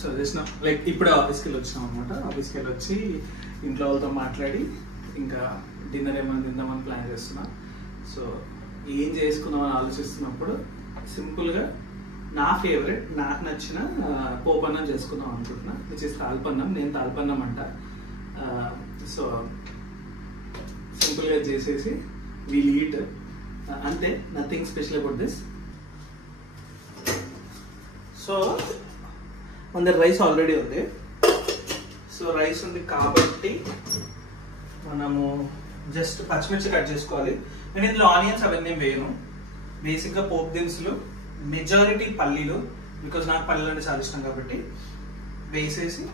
So చేసిన like ఇప్పుడు ఆఫీస్కి వెళ్ళి వచ్చినాం అనమాట. ఆఫీస్కి వెళ్ళి వచ్చి ఇంట్లో వాళ్ళతో మాట్లాడి ఇంకా డిన్నర్ ఏమైనా తిందామని ప్లాన్ చేస్తున్నా. సో ఏం చేసుకుందామని ఆలోచిస్తున్నప్పుడు సింపుల్గా నా ఫేవరెట్ నాకు నచ్చిన పోపన్నం చేసుకుందాం అనుకుంటున్నా, విచ్ ఇస్ తాల్పన్నం. నేను తాల్పన్నం అంట. సో సింపుల్గా చేసేసి వీల్ ఈట్ అంతే, nothing special about this. So మన దగ్గర రైస్ ఆల్రెడీ ఉంది. సో రైస్ ఉంది కాబట్టి మనము జస్ట్ పచ్చిమిర్చి కట్ చేసుకోవాలి. నేను ఇందులో ఆనియన్స్ అవన్నీ వేయను. బేసిక్గా పోపు దినుసులు, మెజారిటీ పల్లీలు, బికాజ్ నాకు పల్లీలు అంటే చాలా ఇష్టం కాబట్టి వేసేసి,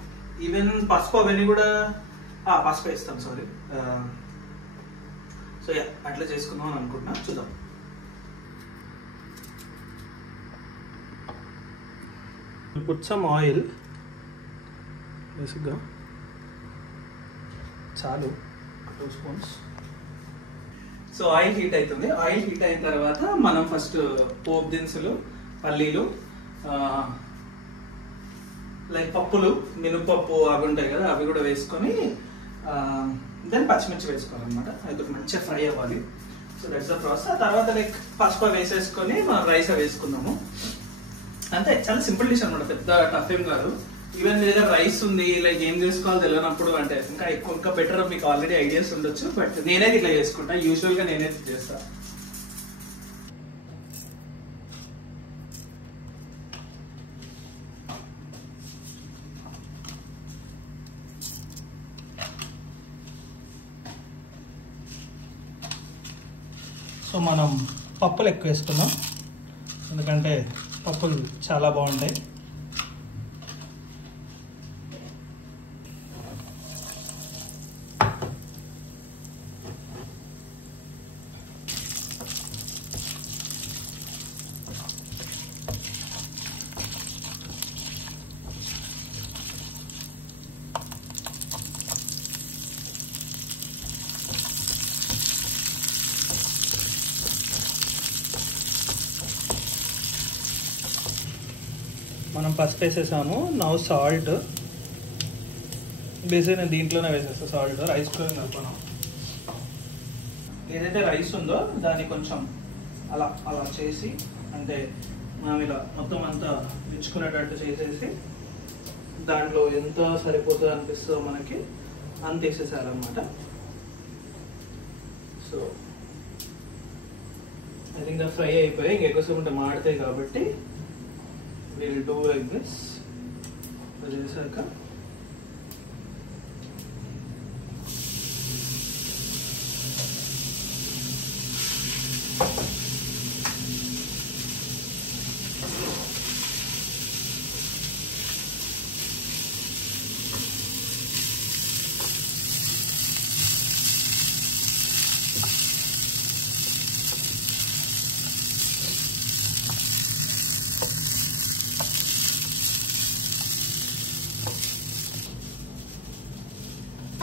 ఈవెన్ పసుపు అవన్నీ కూడా పసుపు వేస్తాం, సారీ. సో అట్లా చేసుకుందాం అని అనుకుంటున్నా, చూద్దాం. Put some oil, బేసిక్గా చాలు 2 స్పూన్స్. సో ఆయిల్ హీట్ అవుతుంది. ఆయిల్ హీట్ అయిన తర్వాత మనం ఫస్ట్ పోపు దినుసులు, పల్లీలు, లైక్ పప్పులు, మినపప్పు అవి ఉంటాయి కదా, అవి కూడా వేసుకొని దెన్ పచ్చిమిర్చి వేసుకోవాలన్నమాట. అది మంచిగా ఫ్రై అవ్వాలి. So that's the process. ఆ తర్వాత లైక్ పసుపు వేసేసుకొని మనం రైస్ వేసుకుందాము. అంతే, చాలా సింపుల్ డిష్ అనమాట, పెద్ద టఫ్ ఏం కాదు. ఈవెన్ మీ దగ్గర రైస్ ఉంది, లైక్ ఏం చేసుకోవాలో తెలియనప్పుడు అంటే ఇంకా బెటర్, మీకు ఆల్రెడీ ఐడియాస్ ఉండొచ్చు. బట్ నేనైతే ఇట్లా చేసుకుంటా, యూజువల్గా నేనైతే చేస్తా. సో మనం పప్పులు ఎక్కువ వేసుకుందాం, ఎందుకంటే పప్పులు చాలా బాగుంటాయి. మనం పసుపు వేసేసాము. Now salt. బేసిక్ నేను దీంట్లోనే వేసేస్తా సాల్ట్, రైస్లో కలుపుకున్నాం. ఏదైతే రైస్ ఉందో దాన్ని కొంచెం అలా అలా చేసి, అంటే మనం ఇలా మొత్తం అంతా విచ్చుకునేటట్టు చేసేసి దాంట్లో ఎంత సరిపోతుందో అనిపిస్తుందో మనకి అంత వేసేసారనమాట. సో ఐ థింక్ ఫ్రై అయిపోయి ఇంకెక్కువసేపు ఉంటే మాడతాయి కాబట్టి we'll do like this. చేశాక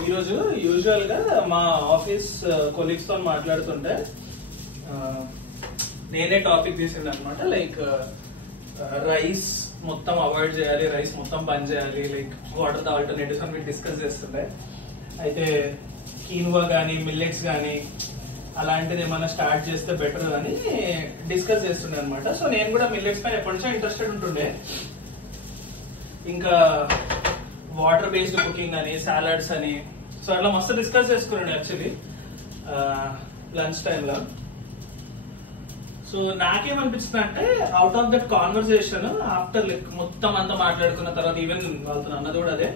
ఈరోజు యూజువల్గా మా ఆఫీస్ కొలీగ్స్తో మాట్లాడుతుంటే నేనే టాపిక్ తీసిండు అనమాట. లైక్ రైస్ మొత్తం అవాయిడ్ చేయాలి, రైస్ మొత్తం బంద్ చేయాలి, like what are the alternatives అని డిస్కస్ చేస్తుండే. అయితే కీన్వా కానీ మిల్లెట్స్ కానీ అలాంటిది ఏమైనా స్టార్ట్ చేస్తే బెటర్ అని డిస్కస్ చేస్తుండే అనమాట. సో నేను కూడా మిల్లెట్స్ పైన ఎప్పటి నుంచో ఇంట్రెస్టెడ్ ఉంటుండే. ఇంకా వాటర్ బేస్డ్ కుకింగ్ అని, సాలడ్స్ అని, సో అట్లా మస్తు డిస్కస్ చేసుకున్నాను యాక్చువల్లీ లంచ్ టైంలో. సో నాకేమనిపిస్తుంది అంటే out of that conversation after like మొత్తం అంతా మాట్లాడుకున్న తర్వాత, ఈవెన్ వాళ్ళతో అన్నది కూడా అదే,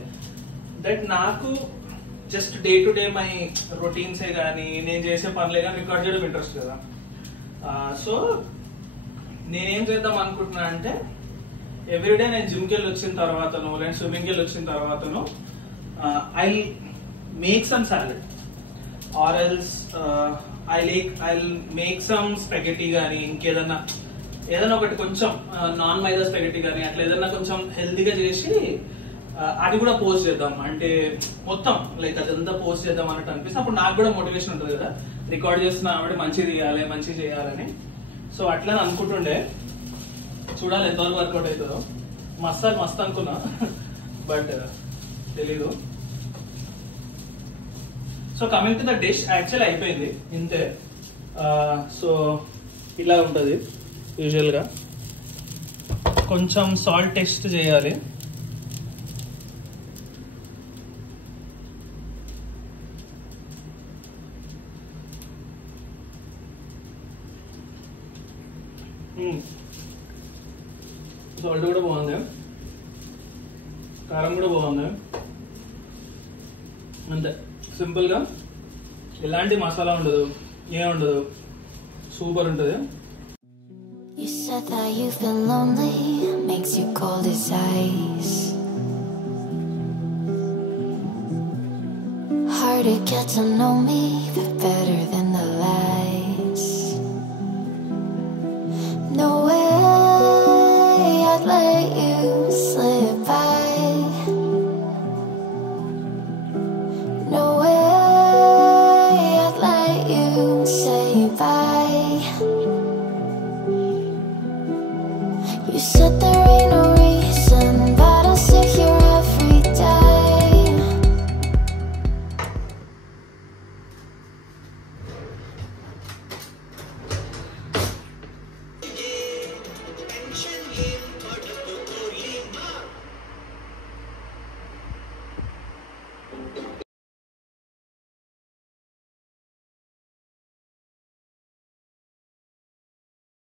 దట్ నాకు just day to day my రొటీన్సే కానీ నేను చేసే పనులే కానీ రికార్డ్ చేయడం ఇంట్రెస్ట్ కదా. సో నేనేం చేద్దాం అనుకుంటున్నా అంటే ఎవ్రీడే నేను జిమ్కి వెళ్ళి వచ్చిన తర్వాతను, లేదా స్విమ్మింగ్కి వెళ్ళి వచ్చిన తర్వాతను I make some salad or else I'll make some spaghetti కానీ ఇంకేదన్నా ఒకటి కొంచెం నాన్ మైదా స్పెగెటీ కానీ అట్లా ఏదన్నా కొంచెం హెల్తీగా చేసి అది కూడా పోస్ట్ చేద్దాం. అంటే మొత్తం లైక్ అదంతా పోస్ట్ చేద్దాం అన్నట్టు అనిపిస్తుంది. అప్పుడు నాకు కూడా మోటివేషన్ ఉంటుంది కదా, రికార్డ్ చేస్తున్నా కాబట్టి మంచిగా చేయాలని. సో అట్లా అనుకుంటుండే, చూడాలి ఎంతవరకు వర్కౌట్ అవుతుందో. మస్త్ అనుకున్నా బట్ తెలీదు. So coming to the dish, actual అయిపోయింది ఇంతే. సో ఇలా ఉంటుంది యూజువల్గా. కొంచెం సాల్ట్ టెస్ట్ చేయాలి. సాల్ట్ కూడా బాగుంది, కారం కూడా బాగుంది. అంతే సింపుల్ గా, ఎలాంటి మసాలా ఉండదు, ఏం ఉండదు, సూపర్ ఉంటుంది. You said that you feel lonely, makes you cold as ice. Hard to get to know me, but better than